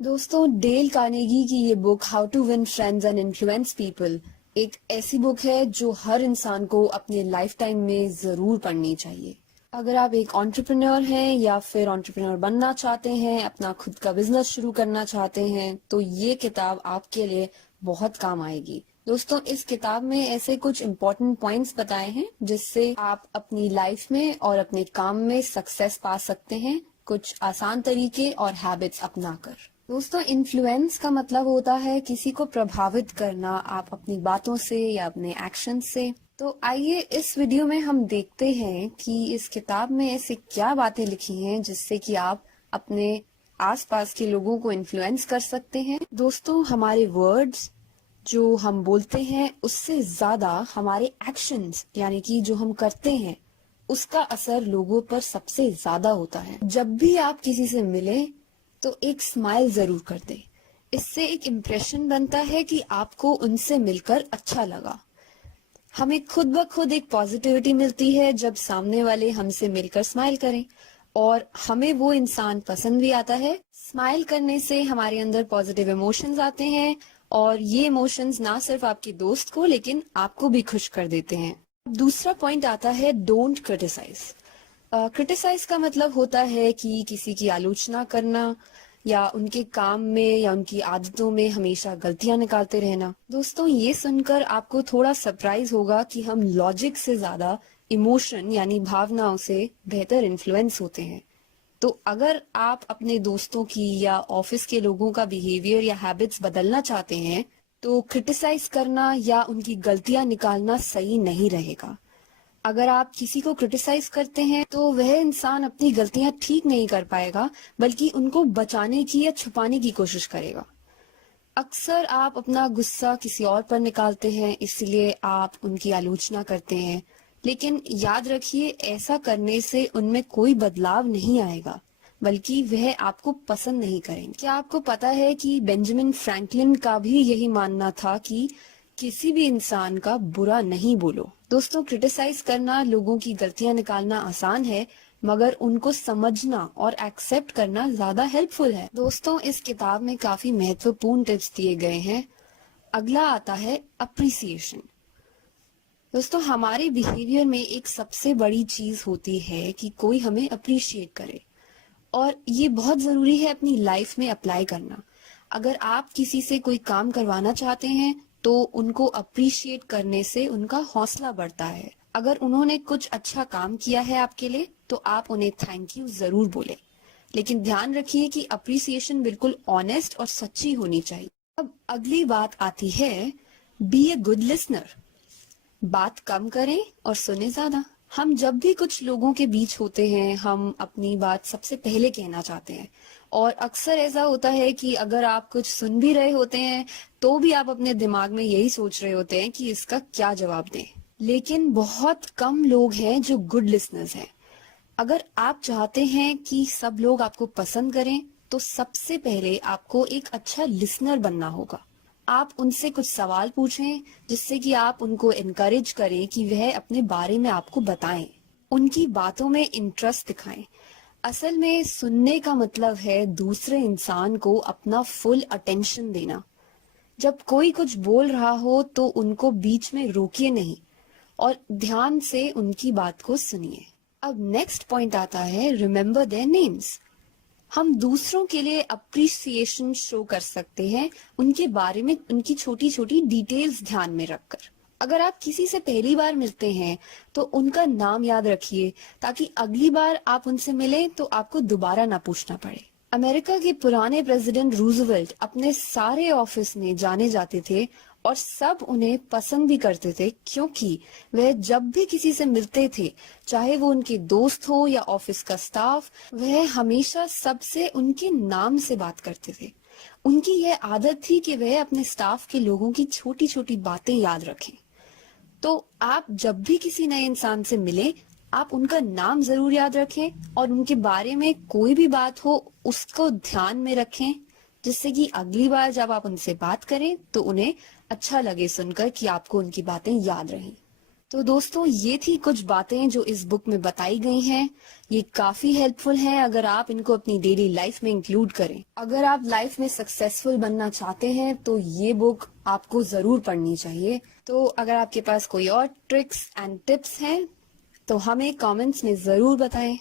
दोस्तों, del Carnegie की ये book how to win friends and influence people एक ऐसी बुक है जो हर इंसान को अपने लाइफ टाइम में जरूर पढ़नी चाहिए। अगर आप एक एंटरप्रेन्योर हैं या फिर एंटरप्रेन्योर बनना चाहते हैं, अपना खुद का बिजनेस शुरू करना चाहते हैं, तो ये किताब आपके लिए बहुत काम आएगी। दोस्तों, इस किताब में ऐसे कुछ इम्पोर्टेंट पॉइंट्स बताए हैं जिससे आप अपनी लाइफ में और अपने काम में सक्सेस पा सकते हैं, कुछ आसान तरीके और हैबिट्स अपनाकर। दोस्तों, इन्फ्लुएंस का मतलब होता है किसी को प्रभावित करना, आप अपनी बातों से या अपने एक्शन से। तो आइए इस वीडियो में हम देखते हैं कि इस किताब में ऐसे क्या बातें लिखी हैं जिससे कि आप अपने आसपास के लोगों को इन्फ्लुएंस कर सकते हैं। दोस्तों, हमारे वर्ड्स जो हम बोलते हैं उससे ज्यादा हमारे एक्शंस यानी कि जो हम करते हैं उसका असर लोगों पर सबसे ज्यादा होता है। जब भी आप किसी से मिले तो एक स्माइल जरूर कर दे। इससे एक इम्प्रेशन बनता है कि आपको उनसे मिलकर अच्छा लगा। हमें खुद ब खुद एक पॉजिटिविटी मिलती है जब सामने वाले हमसे मिलकर स्माइल करें, और हमें वो इंसान पसंद भी आता है। स्माइल करने से हमारे अंदर पॉजिटिव इमोशंस आते हैं, और ये इमोशंस ना सिर्फ आपके दोस्त को लेकिन आपको भी खुश कर देते हैं। दूसरा पॉइंट आता है डोंट क्रिटिसाइज। क्रिटिसाइज का मतलब होता है कि किसी की आलोचना करना या उनके काम में या उनकी आदतों में हमेशा गलतियां निकालते रहना। दोस्तों, ये सुनकर आपको थोड़ा सरप्राइज होगा कि हम लॉजिक से ज्यादा इमोशन यानी भावनाओं से बेहतर इन्फ्लुएंस होते हैं। तो अगर आप अपने दोस्तों की या ऑफिस के लोगों का बिहेवियर या हैबिट्स बदलना चाहते हैं तो क्रिटिसाइज करना या उनकी गलतियां निकालना सही नहीं रहेगा। अगर आप किसी को क्रिटिसाइज करते हैं तो वह इंसान अपनी गलतियां ठीक नहीं कर पाएगा, बल्कि उनको बचाने की या छुपाने की कोशिश करेगा। अक्सर आप अपना गुस्सा किसी और पर निकालते हैं, इसलिए आप उनकी आलोचना करते हैं। लेकिन याद रखिए, ऐसा करने से उनमें कोई बदलाव नहीं आएगा, बल्कि वह आपको पसंद नहीं करेंगे। क्या आपको पता है कि बेंजामिन फ्रैंकलिन का भी यही मानना था कि किसी भी इंसान का बुरा नहीं बोलो। दोस्तों, क्रिटिसाइज करना, लोगों की गलतियां निकालना आसान है, मगर उनको समझना और एक्सेप्ट करना ज्यादा हेल्पफुल है। दोस्तों, इस किताब में काफी महत्वपूर्ण टिप्स दिए गए हैं। अगला आता है अप्रिसिएशन। दोस्तों, हमारे बिहेवियर में एक सबसे बड़ी चीज होती है कि कोई हमें अप्रिशिएट करे, और ये बहुत जरूरी है अपनी लाइफ में अप्लाई करना। अगर आप किसी से कोई काम करवाना चाहते हैं तो उनको अप्रिशिएट करने से उनका हौसला बढ़ता है। अगर उन्होंने कुछ अच्छा काम किया है आपके लिए तो आप उन्हें थैंक यू जरूर बोले, लेकिन ध्यान रखिए कि अप्रिसिएशन बिल्कुल ऑनेस्ट और सच्ची होनी चाहिए। अब अगली बात आती है बी ए गुड लिसनर। बात कम करें और सुने ज्यादा। हम जब भी कुछ लोगों के बीच होते हैं, हम अपनी बात सबसे पहले कहना चाहते हैं, और अक्सर ऐसा होता है कि अगर आप कुछ सुन भी रहे होते हैं तो भी आप अपने दिमाग में यही सोच रहे होते हैं कि इसका क्या जवाब दें। लेकिन बहुत कम लोग हैं जो गुड लिसनर्स हैं। अगर आप चाहते हैं कि सब लोग आपको पसंद करें तो सबसे पहले आपको एक अच्छा लिसनर बनना होगा। आप उनसे कुछ सवाल पूछें जिससे कि आप उनको इनकरेज करें कि वह अपने बारे में आपको बताएं। उनकी बातों में इंटरेस्ट दिखाएं। असल में सुनने का मतलब है दूसरे इंसान को अपना फुल अटेंशन देना। जब कोई कुछ बोल रहा हो तो उनको बीच में रोकिए नहीं, और ध्यान से उनकी बात को सुनिए। अब नेक्स्ट पॉइंट आता है रिमेम्बर देयर नेम्स। हम दूसरों के लिए अप्रिसिएशन शो कर सकते हैं उनके बारे में, उनकी छोटी छोटी डिटेल्स ध्यान में रखकर। अगर आप किसी से पहली बार मिलते हैं तो उनका नाम याद रखिए, ताकि अगली बार आप उनसे मिलें तो आपको दोबारा ना पूछना पड़े। अमेरिका के पुराने प्रेसिडेंट रूजवेल्ट अपने सारे ऑफिस में जाने जाते थे, और सब उन्हें पसंद भी करते थे, क्योंकि वह जब भी किसी से मिलते थे, चाहे वो उनके दोस्त हो या ऑफिस का स्टाफ, वह हमेशा सबसे उनके नाम से बात करते थे। उनकी यह आदत थी कि वह अपने स्टाफ के लोगों की छोटी छोटी बातें याद रखें। तो आप जब भी किसी नए इंसान से मिले, आप उनका नाम जरूर याद रखें, और उनके बारे में कोई भी बात हो उसको ध्यान में रखें, जिससे कि अगली बार जब आप उनसे बात करें तो उन्हें अच्छा लगे सुनकर कि आपको उनकी बातें याद रहीं। तो दोस्तों ये थी कुछ बातें जो इस बुक में बताई गई हैं। ये काफी हेल्पफुल है अगर आप इनको अपनी डेली लाइफ में इंक्लूड करें। अगर आप लाइफ में सक्सेसफुल बनना चाहते हैं तो ये बुक आपको जरूर पढ़नी चाहिए। तो अगर आपके पास कोई और ट्रिक्स एंड टिप्स हैं तो हमें कमेंट्स में जरूर बताएं।